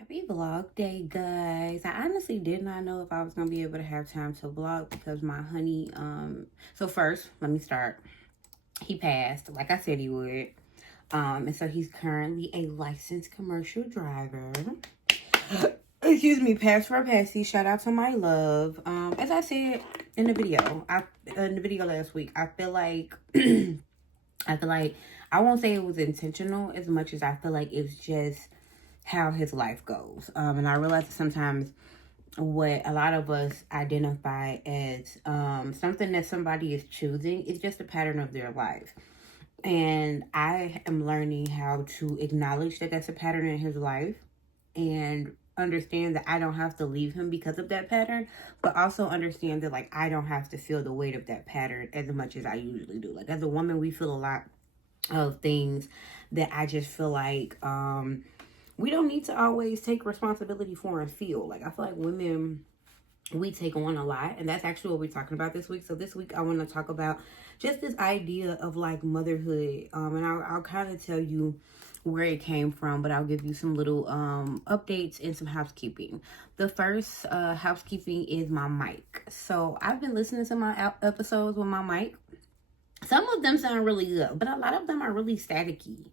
Happy vlog day, guys. I honestly did not know if I was gonna be able to have time to vlog because my honey, so first let me start. He passed like I said he would. And so he's currently a licensed commercial driver. Excuse me, pass for a passy. Shout out to my love. As I said in the video, last week, I feel like I won't say it was intentional as much as I feel like it's just how his life goes. And I realize that sometimes what a lot of us identify as something that somebody is choosing is just a pattern of their life. And I am learning how to acknowledge that that's a pattern in his life and understand that I don't have to leave him because of that pattern, but also understand that like I don't have to feel the weight of that pattern as much as I usually do. Like as a woman, we feel a lot of things that I just feel like we don't need to always take responsibility for and feel. Like I feel like women, we take on a lot, and that's actually what we're talking about this week. So this week I want to talk about just this idea of like motherhood, and I'll kind of tell you where it came from, but I'll give you some little updates and some housekeeping. The first housekeeping is my mic. So I've been listening to my episodes with my mic. Some of them sound really good, but a lot of them are really staticky.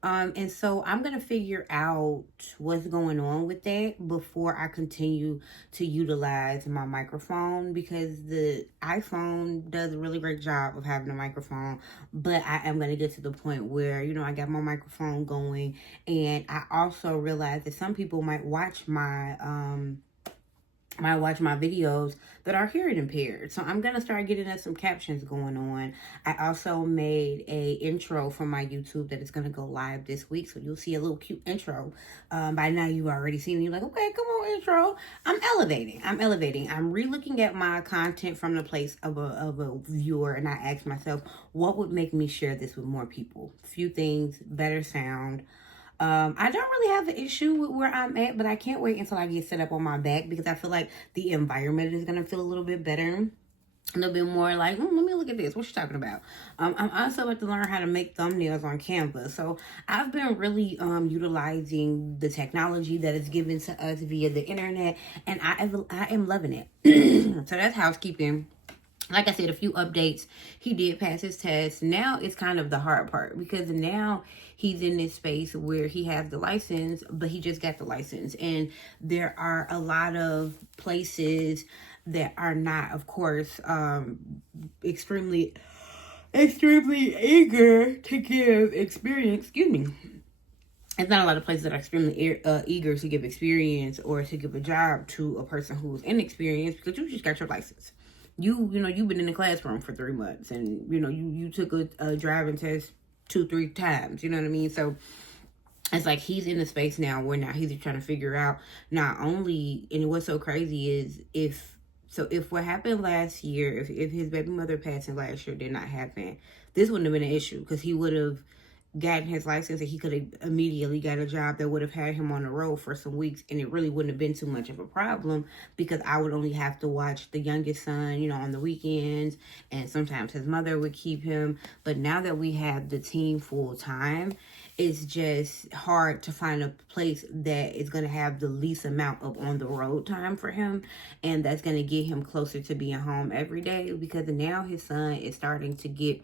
And so I'm going to figure out what's going on with that before I continue to utilize my microphone, because the iPhone does a really great job of having a microphone, but I am going to get to the point where, I got my microphone going, and I also realize that some people might watch my videos that are hearing impaired. So I'm gonna start getting us some captions going on. I also made a intro for my YouTube that is gonna go live this week. So you'll see a little cute intro. By now you've already seen it. You're like, okay, come on, intro. I'm elevating. I'm re-looking at my content from the place of a viewer, and I asked myself, what would make me share this with more people? Few things, better sound. I don't really have an issue with where I'm at, but I can't wait until I get set up on my back, because I feel like the environment is going to feel a little bit better. A little bit more like, let me look at this. What you talking about? I'm also about to learn how to make thumbnails on Canva. So I've been really utilizing the technology that is given to us via the internet, and I am loving it. So that's housekeeping. Like I said, a few updates. He did pass his test. Now it's kind of the hard part, because now he's in this space where he has the license, but he just got the license. And there are a lot of places that are not, of course, extremely eager to give experience. Excuse me. It's not a lot of places that are extremely eager to give experience or to give a job to a person who's inexperienced, because you just got your license. You've been in the classroom for 3 months, and you took a driving test 2-3 times. You know what I mean? So it's like he's in the space now where now he's trying to figure out not only, and what's so crazy is if what happened last year, if his baby mother passing last year did not happen, this wouldn't have been an issue, because he would have gotten his license and he could have immediately got a job that would have had him on the road for some weeks, and it really wouldn't have been too much of a problem, because I would only have to watch the youngest son, on the weekends, and sometimes his mother would keep him. But now that we have the team full time, it's just hard to find a place that is going to have the least amount of on the road time for him, and that's going to get him closer to being home every day, because now his son is starting to get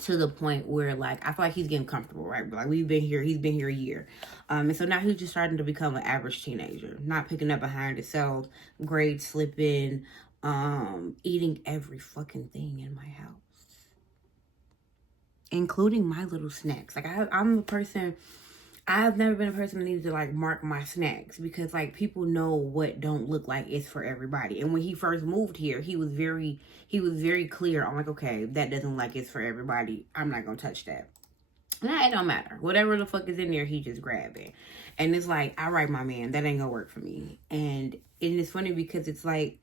to the point where, like, I feel like he's getting comfortable, right? Like, he's been here a year. And so now he's just starting to become an average teenager, not picking up behind himself, grade slipping, eating every fucking thing in my house, including my little snacks. Like, I'm a person, I've never been a person that needs to like mark my snacks, because like people know what don't look like it's for everybody. And when he first moved here, he was very clear on like, okay, that doesn't look like it's for everybody. I'm not gonna touch that. Nah, it don't matter. Whatever the fuck is in there, he just grab it. And it's like, all right, my man, that ain't gonna work for me. And it's funny because it's like,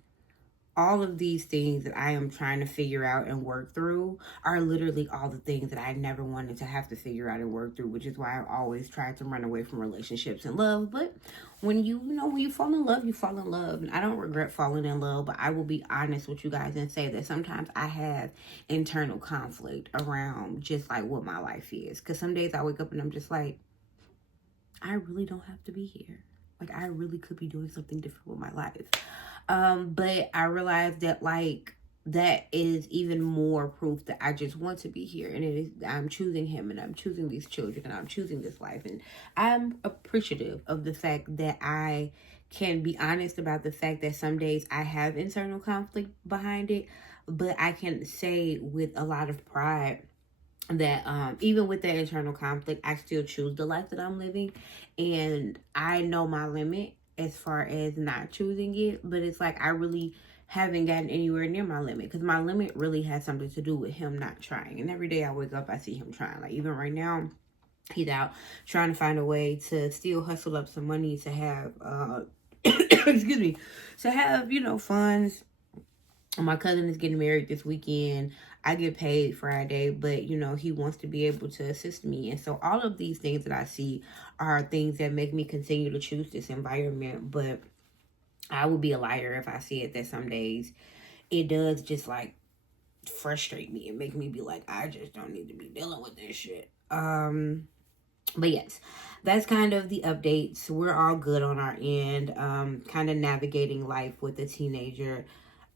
all of these things that I am trying to figure out and work through are literally all the things that I never wanted to have to figure out and work through, which is why I always tried to run away from relationships and love. But when you fall in love, you fall in love. And I don't regret falling in love, but I will be honest with you guys and say that sometimes I have internal conflict around just like what my life is. Because some days I wake up and I'm just like, I really don't have to be here. Like, I really could be doing something different with my life. But I realized that, like, that is even more proof that I just want to be here, and it is, I'm choosing him, and I'm choosing these children, and I'm choosing this life, and I'm appreciative of the fact that I can be honest about the fact that some days I have internal conflict behind it, but I can say with a lot of pride that even with that internal conflict, I still choose the life that I'm living, and I know my limit as far as not choosing it. But it's like I really haven't gotten anywhere near my limit, because my limit really has something to do with him not trying. And every day I wake up, I see him trying. Like, even right now, he's out trying to find a way to still hustle up some money to have excuse me, to have, you know, funds. My cousin is getting married this weekend. I get paid Friday, but, you know, he wants to be able to assist me. And so all of these things that I see are things that make me continue to choose this environment. But I would be a liar if I said that some days it does just, like, frustrate me and make me be like, I just don't need to be dealing with this shit. But yes, that's kind of the updates. We're all good on our end. Kind of navigating life with a teenager.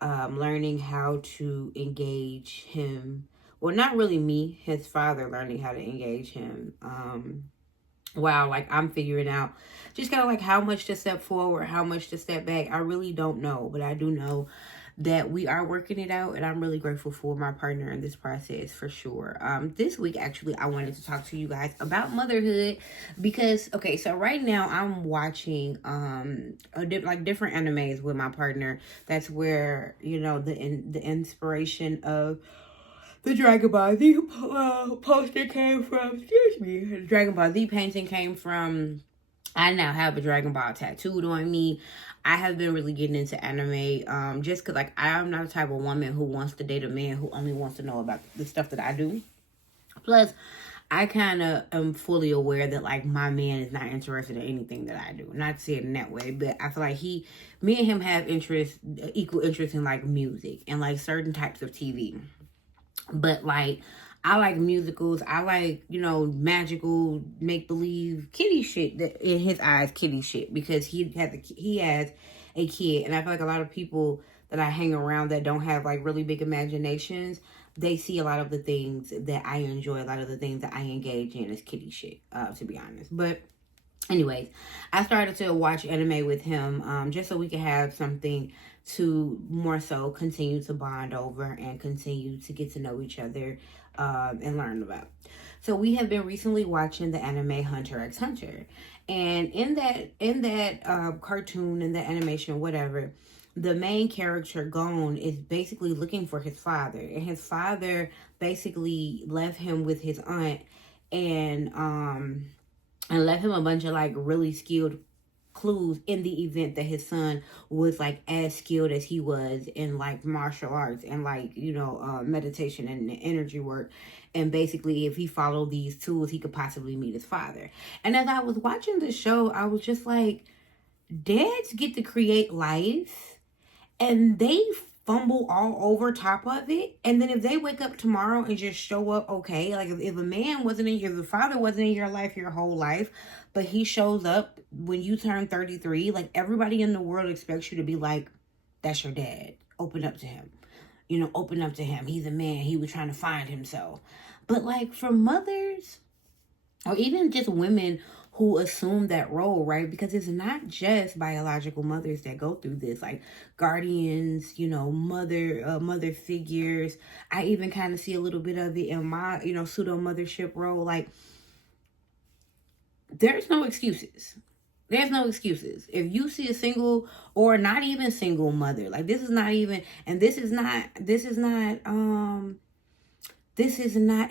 Learning how to engage him. Well, not really me, his father, learning how to engage him. Wow, like, I'm figuring out just kind of like how much to step forward, how much to step back. I really don't know, but I do know that we are working it out, and I'm really grateful for my partner in this process, for sure. This week, actually, I wanted to talk to you guys about motherhood, because, okay, so right now I'm watching like different animes with my partner. That's where, you know, the inspiration of the Dragon Ball Z poster came from. Excuse me. The Dragon Ball Z painting came from. I now have a Dragon Ball tattooed on me. I have been really getting into anime, just because, like, I'm not the type of woman who wants to date a man who only wants to know about the stuff that I do. Plus, I kind of am fully aware that, like, my man is not interested in anything that I do. Not to say it in that way, but I feel like me and him have equal interest in, like, music and, like, certain types of TV. But, like, I like musicals. I like, you know, magical, make-believe, kitty shit. That in his eyes, kitty shit. Because he has a kid. And I feel like a lot of people that I hang around that don't have, like, really big imaginations, they see a lot of the things that I enjoy, a lot of the things that I engage in as kitty shit, to be honest. But anyways, I started to watch anime with him, just so we could have something to more so continue to bond over and continue to get to know each other, and learn about. So we have been recently watching the anime Hunter x Hunter, and in that cartoon, in that animation, whatever, the main character Gon is basically looking for his father, and his father basically left him with his aunt, and left him a bunch of, like, really skilled clues in the event that his son was, like, as skilled as he was in, like, martial arts and, like, you know, meditation and energy work. And basically, if he followed these tools, he could possibly meet his father. And as I was watching the show, I was just like, dads get to create life, and they fumble all over top of it. And then if they wake up tomorrow and just show up okay, like, if a man wasn't in your, if the father wasn't in your life your whole life, but he shows up when you turn 33, like, everybody in the world expects you to be like, that's your dad. Open up to him. You know, open up to him. He's a man. He was trying to find himself. But, like, for mothers, or even just women who assume that role, right? Because it's not just biological mothers that go through this, like guardians, you know, mother figures. I even kind of see a little bit of it in my, you know, pseudo mothership role. Like, there's no excuses. There's no excuses. If you see a single or not even single mother, like, this is not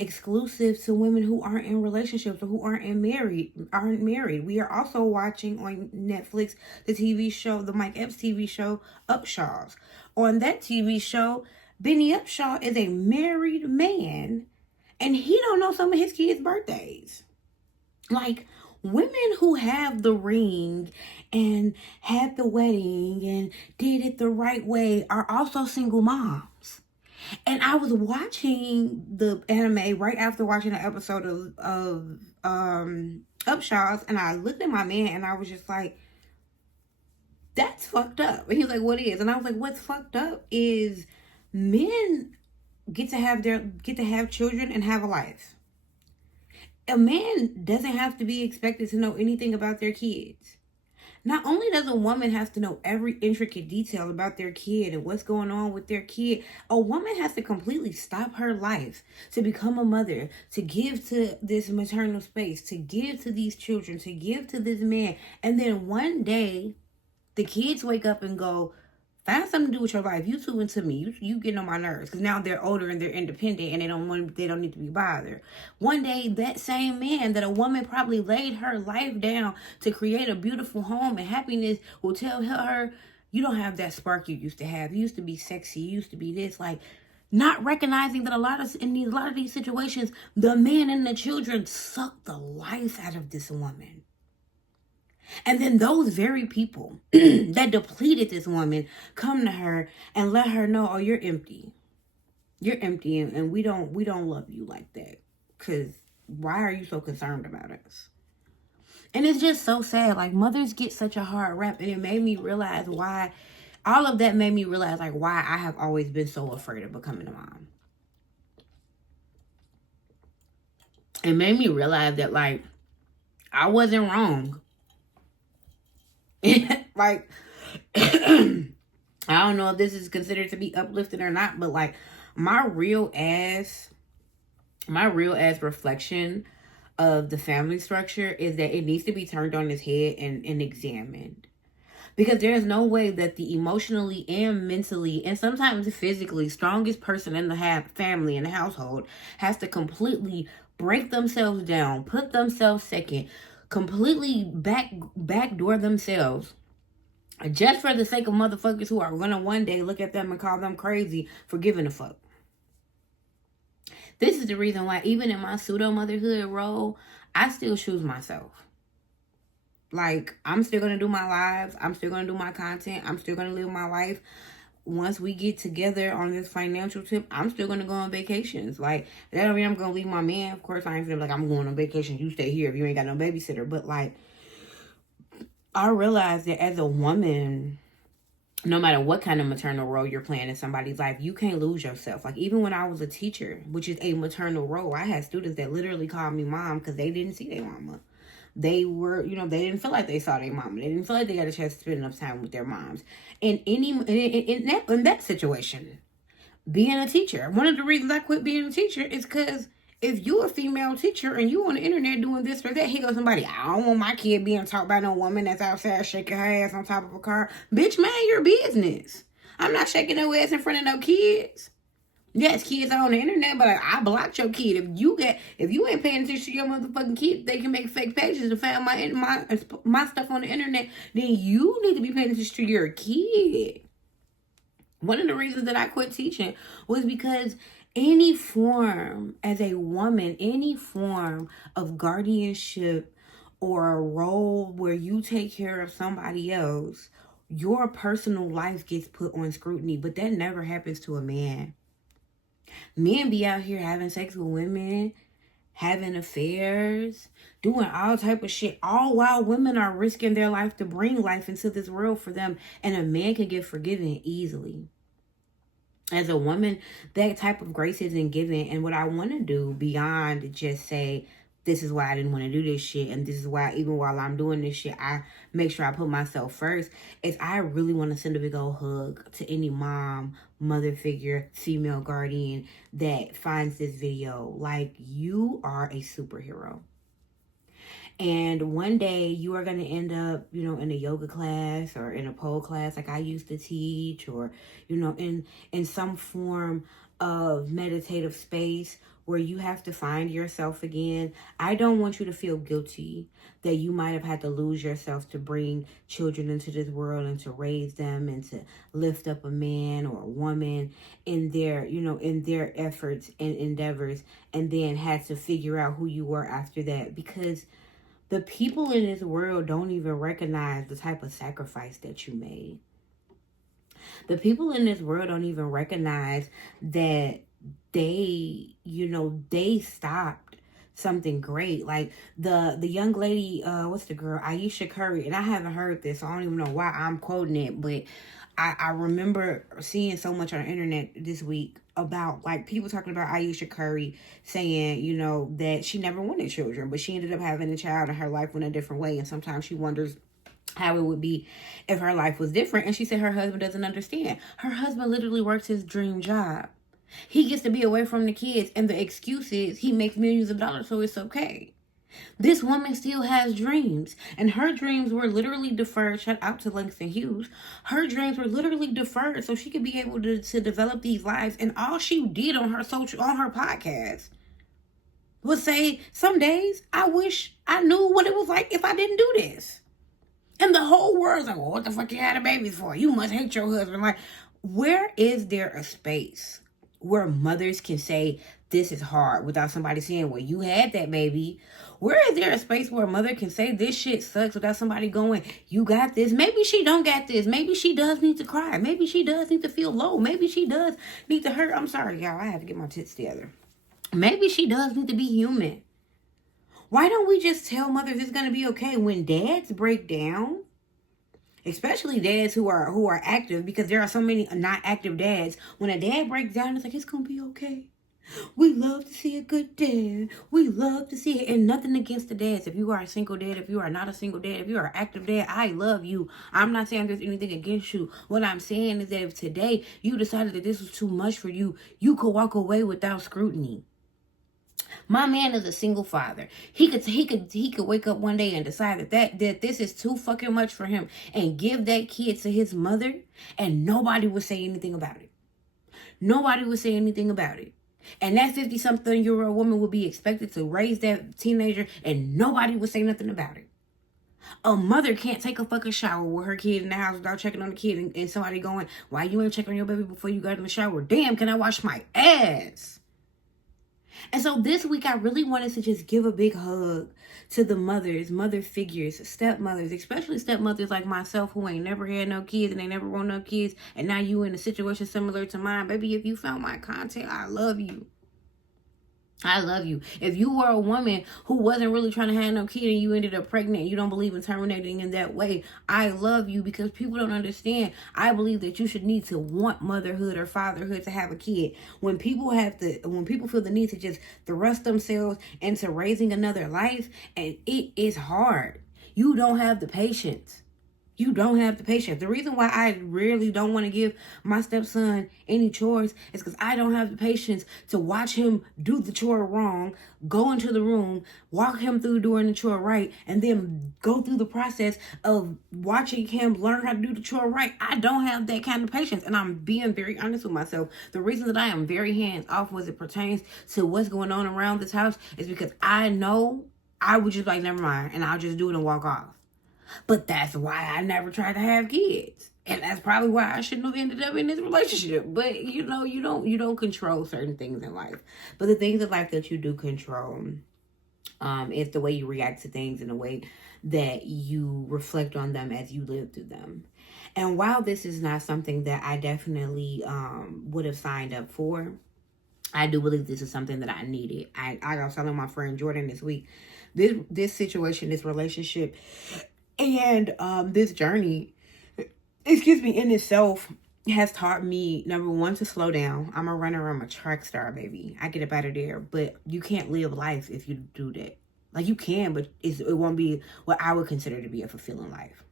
exclusive to women who aren't in relationships or who aren't married. We are also watching on Netflix the TV show, the Mike Epps TV show, Upshaws. On that TV show, Benny Upshaw is a married man, and he don't know some of his kids' birthdays. Like, women who have the ring and had the wedding and did it the right way are also single moms. And I was watching the anime right after watching an episode of Upshaws, and I looked at my man and I was just like, That's fucked up. And he was like, what is? And I was like, what's fucked up is men get to have children and have a life. A man doesn't have to be expected to know anything about their kids. Not only does a woman have to know every intricate detail about their kid and what's going on with their kid, a woman has to completely stop her life to become a mother, to give to this maternal space, to give to these children, to give to this man. And then one day, the kids wake up and go, find something to do with your life. You too into me. You getting on my nerves. Because now they're older and they're independent and they don't need to be bothered. One day, that same man that a woman probably laid her life down to create a beautiful home and happiness will tell her, you don't have that spark you used to have. You used to be sexy. You used to be this. Like, not recognizing that a lot of these situations, the man and the children suck the life out of this woman. And then those very people that depleted this woman come to her and let her know, oh, you're empty. You're empty and we don't love you like that. Because why are you so concerned about us? And it's just so sad. Like, mothers get such a hard rap. And it made me realize why, all of that made me realize, like, why I have always been so afraid of becoming a mom. It made me realize that, like, I wasn't wrong. Like, I don't know if this is considered to be uplifting or not, but like my real ass reflection of the family structure is that it needs to be turned on its head and examined. Because there is no way that the emotionally and mentally and sometimes physically strongest person in the family and the household has to completely break themselves down, put themselves second, completely backdoor themselves just for the sake of motherfuckers who are gonna one day look at them and call them crazy for giving a fuck. This is the reason why even in my pseudo motherhood role, I still choose myself. Like, I'm still gonna do my lives, I'm still gonna do my content, I'm still gonna live my life. Once we get together on this financial tip, I'm still going to go on vacations. Like, that don't mean I'm going to leave my man. Of course, I ain't feeling like I'm going on vacation. You stay here if you ain't got no babysitter. But, like, I realize that as a woman, no matter what kind of maternal role you're playing in somebody's life, you can't lose yourself. Like, even when I was a teacher, which is a maternal role, I had students that literally called me mom because they didn't see their mama. They were, they didn't feel like they saw their mama. They didn't feel like they got a chance to spend enough time with their moms. And in that situation, being a teacher, one of the reasons I quit being a teacher is because if you a female teacher and you on the internet doing this or that, here goes somebody, I don't want my kid being taught by no woman that's outside shaking her ass on top of a car. Bitch, mind your business. I'm not shaking no ass in front of no kids. Yes, kids are on the internet, but I blocked your kid. If you ain't paying attention to your motherfucking kid, they can make fake pages to find my stuff on the internet. Then you need to be paying attention to your kid. One of the reasons that I quit teaching was because any form, as a woman, any form of guardianship or a role where you take care of somebody else, your personal life gets put on scrutiny. But that never happens to a man. Men be out here having sex with women, having affairs, doing all type of shit, all while women are risking their life to bring life into this world for them. And a man can get forgiven easily. As a woman, that type of grace isn't given. And what I want to do beyond just say, this is why I didn't want to do this shit, and this is why even while I'm doing this shit, I make sure I put myself first, is I really want to send a big old hug to any mom, mother figure, female guardian that finds this video. Like, you are a superhero. And one day you are going to end up, in a yoga class or in a pole class like I used to teach, or, in some form of meditative space where you have to find yourself again. I don't want you to feel guilty that you might have had to lose yourself to bring children into this world and to raise them and to lift up a man or a woman in their, in their efforts and endeavors, and then had to figure out who you were after that. Because the people in this world don't even recognize the type of sacrifice that you made. The people in this world don't even recognize that they stopped something great. Like the young lady, what's the girl, Aisha Curry, and I haven't heard this, so I don't even know why I'm quoting it, but I remember seeing so much on the internet this week about like people talking about Aisha Curry saying, you know, that she never wanted children, but she ended up having a child and her life went a different way. And sometimes she wonders how it would be if her life was different. And she said her husband doesn't understand. Her husband literally works his dream job. He gets to be away from the kids, and the excuse is he makes millions of dollars, so it's okay. This woman still has dreams, and her dreams were literally deferred. Shout out to Langston Hughes. Her dreams were literally deferred so she could be able to develop these lives. And all she did on her podcast was say, some days I wish I knew what it was like if I didn't do this. And the whole world's like, well, what the fuck you had a baby for? You must hate your husband. Like, where is there a space where mothers can say this is hard without somebody saying, well, you had that baby? Where is there a space where a mother can say this shit sucks without somebody going, you got this? Maybe she don't got this. Maybe she does need to cry. Maybe she does need to feel low. Maybe she does need to hurt. I'm sorry, y'all. I have to get my tits together. Maybe she does need to be human. Why don't we just tell mothers it's going to be okay when dads break down? Especially dads who are active, because there are so many not active dads. When a dad breaks down, it's like, it's going to be okay. We love to see a good dad. We love to see it. And nothing against the dads. If you are a single dad, if you are not a single dad, if you are an active dad, I love you. I'm not saying there's anything against you. What I'm saying is that if today you decided that this was too much for you, you could walk away without scrutiny. My man is a single father. He could wake up one day and decide that this is too fucking much for him and give that kid to his mother, and nobody would say anything about it. Nobody would say anything about it. And that 50-something-year-old woman would be expected to raise that teenager, and nobody would say nothing about it. A mother can't take a fucking shower with her kid in the house without checking on the kid, and somebody going, why you ain't checking on your baby before you got in the shower? Damn, can I wash my ass? And so this week, I really wanted to just give a big hug to the mothers, mother figures, stepmothers, especially stepmothers like myself who ain't never had no kids and they never want no kids. And now you in a situation similar to mine. Baby, if you found my content, I love you. I love you. If you were a woman who wasn't really trying to have no kid and you ended up pregnant and you don't believe in terminating in that way, I love you, because people don't understand. I believe that you should need to want motherhood or fatherhood to have a kid. When people feel the need to just thrust themselves into raising another life, and it is hard. You don't have the patience. You don't have the patience. The reason why I rarely don't want to give my stepson any chores is because I don't have the patience to watch him do the chore wrong, go into the room, walk him through doing the chore right, and then go through the process of watching him learn how to do the chore right. I don't have that kind of patience, and I'm being very honest with myself. The reason that I am very hands-off as it pertains to what's going on around this house is because I know I would just like, never mind, and I'll just do it and walk off. But that's why I never tried to have kids. And that's probably why I shouldn't have ended up in this relationship. But, you know, you don't control certain things in life. But the things in life that you do control is the way you react to things and the way that you reflect on them as you live through them. And while this is not something that I definitely would have signed up for, I do believe this is something that I needed. I was telling my friend Jordan this week, this situation, this relationship, and this journey, in itself has taught me, number one, to slow down. I'm a runner. I'm a track star, baby. I get up out of there. But you can't live life if you do that. Like, you can, but it won't be what I would consider to be a fulfilling life.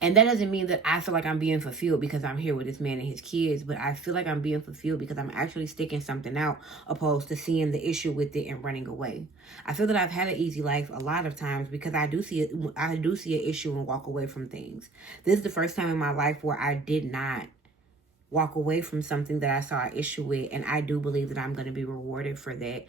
And that doesn't mean that I feel like I'm being fulfilled because I'm here with this man and his kids, but I feel like I'm being fulfilled because I'm actually sticking something out opposed to seeing the issue with it and running away. I feel that I've had an easy life a lot of times because I do see an issue and walk away from things. This is the first time in my life where I did not walk away from something that I saw an issue with, and I do believe that I'm going to be rewarded for that.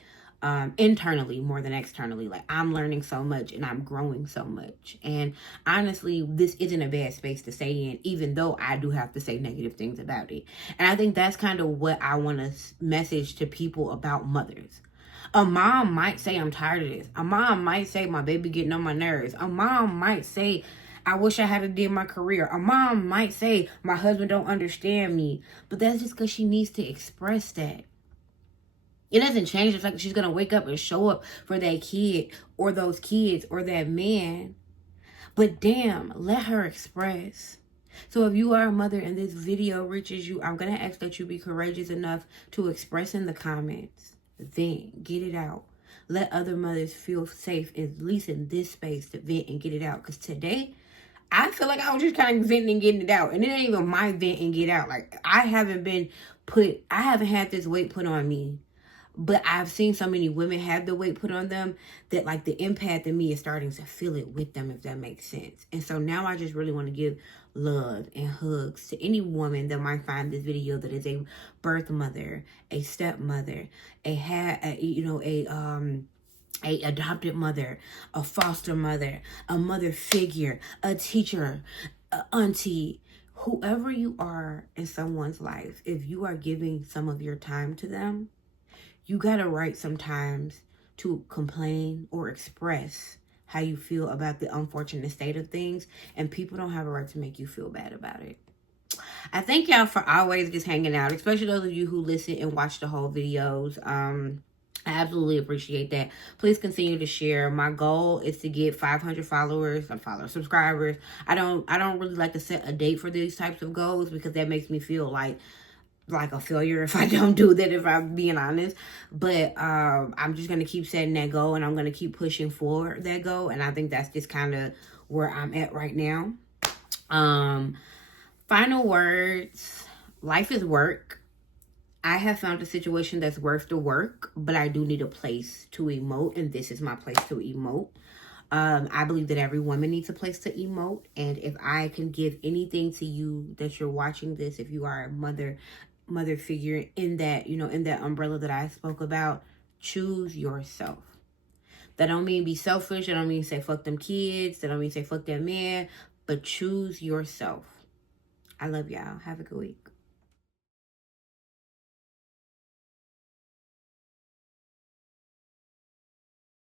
Internally more than externally. Like, I'm learning so much and I'm growing so much. And honestly, this isn't a bad space to stay in, even though I do have to say negative things about it. And I think that's kind of what I want to message to people about mothers. A mom might say, I'm tired of this. A mom might say, my baby getting on my nerves. A mom might say, I wish I had did my career. A mom might say, my husband don't understand me. But that's just because she needs to express that. It doesn't change the fact that she's going to wake up and show up for that kid or those kids or that man. But damn, let her express. So if you are a mother and this video reaches you, I'm going to ask that you be courageous enough to express in the comments. Then get it out. Let other mothers feel safe, at least in this space, to vent and get it out. Because today, I feel like I was just kind of venting and getting it out. And it ain't even my vent and get out. Like, I haven't had this weight put on me. But I've seen so many women have the weight put on them that, like, the empath in me is starting to feel it with them, if that makes sense. And so now I just really want to give love and hugs to any woman that might find this video that is a birth mother, a stepmother, a adopted mother, a foster mother, a mother figure, a teacher, a auntie, whoever you are in someone's life. If you are giving some of your time to them, you got a right sometimes to complain or express how you feel about the unfortunate state of things, and people don't have a right to make you feel bad about it. I thank y'all for always just hanging out, especially those of you who listen and watch the whole videos. I absolutely appreciate that. Please continue to share. My goal is to get 500 subscribers. I don't really like to set a date for these types of goals because that makes me feel like a failure if I don't do that, if I'm being honest. But I'm just going to keep setting that goal, and I'm going to keep pushing for that goal. And I think that's just kind of where I'm at right now. Final words. Life is work. I have found a situation that's worth the work, but I do need a place to emote, and this is my place to emote. I believe that every woman needs a place to emote, and if I can give anything to you that you're watching this, if you are a mother figure in that, in that umbrella that I spoke about, choose yourself. That don't mean be selfish. That don't mean say fuck them kids. That don't mean say fuck that man. But choose yourself. I love y'all. Have a good week.